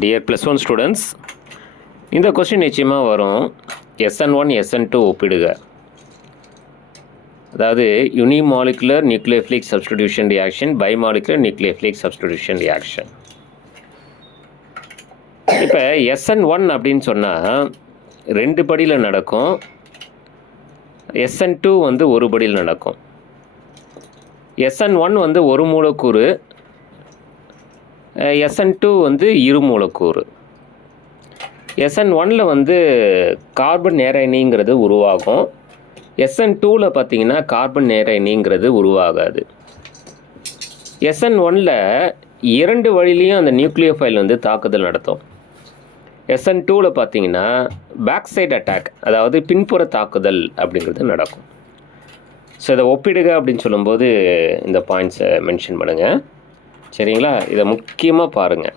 Dear +1 students, இந்த question நிச்சயமாக வரும். SN1 SN2 ஒப்பிடுக. அதாவது unimolecular nucleophilic substitution reaction, bimolecular nucleophilic substitution reaction. இப்போ SN1 அப்படின்னு சொன்னால் 2 படியில் நடக்கும். SN2 வந்து ஒரு படியில் நடக்கும். SN1 வந்து ஒரு மூலக்கூறு, SN2 வந்து இரு மூலக்கூறு. SN1ல் வந்து கார்பன் நேரயனிங்கிறது உருவாகும். SN2ல் பார்த்தீங்கன்னா கார்பன் நேரயனிங்கிறது உருவாகாது. SN1ல் 2 வழியிலையும் அந்த நியூக்ளியோஃபைல் வந்து தாக்குதல் நடத்தும். SN2ல் பார்த்தீங்கன்னா பேக் சைடு அட்டாக், அதாவது பின்புற தாக்குதல் அப்படிங்கிறது நடக்கும். ஸோ இதை ஒப்பிடுக அப்படின்னு சொல்லும்போது இந்த பாயிண்ட்ஸை மென்ஷன் பண்ணுங்கள். சரிங்களா? இதை முக்கியமாக பாருங்கள்.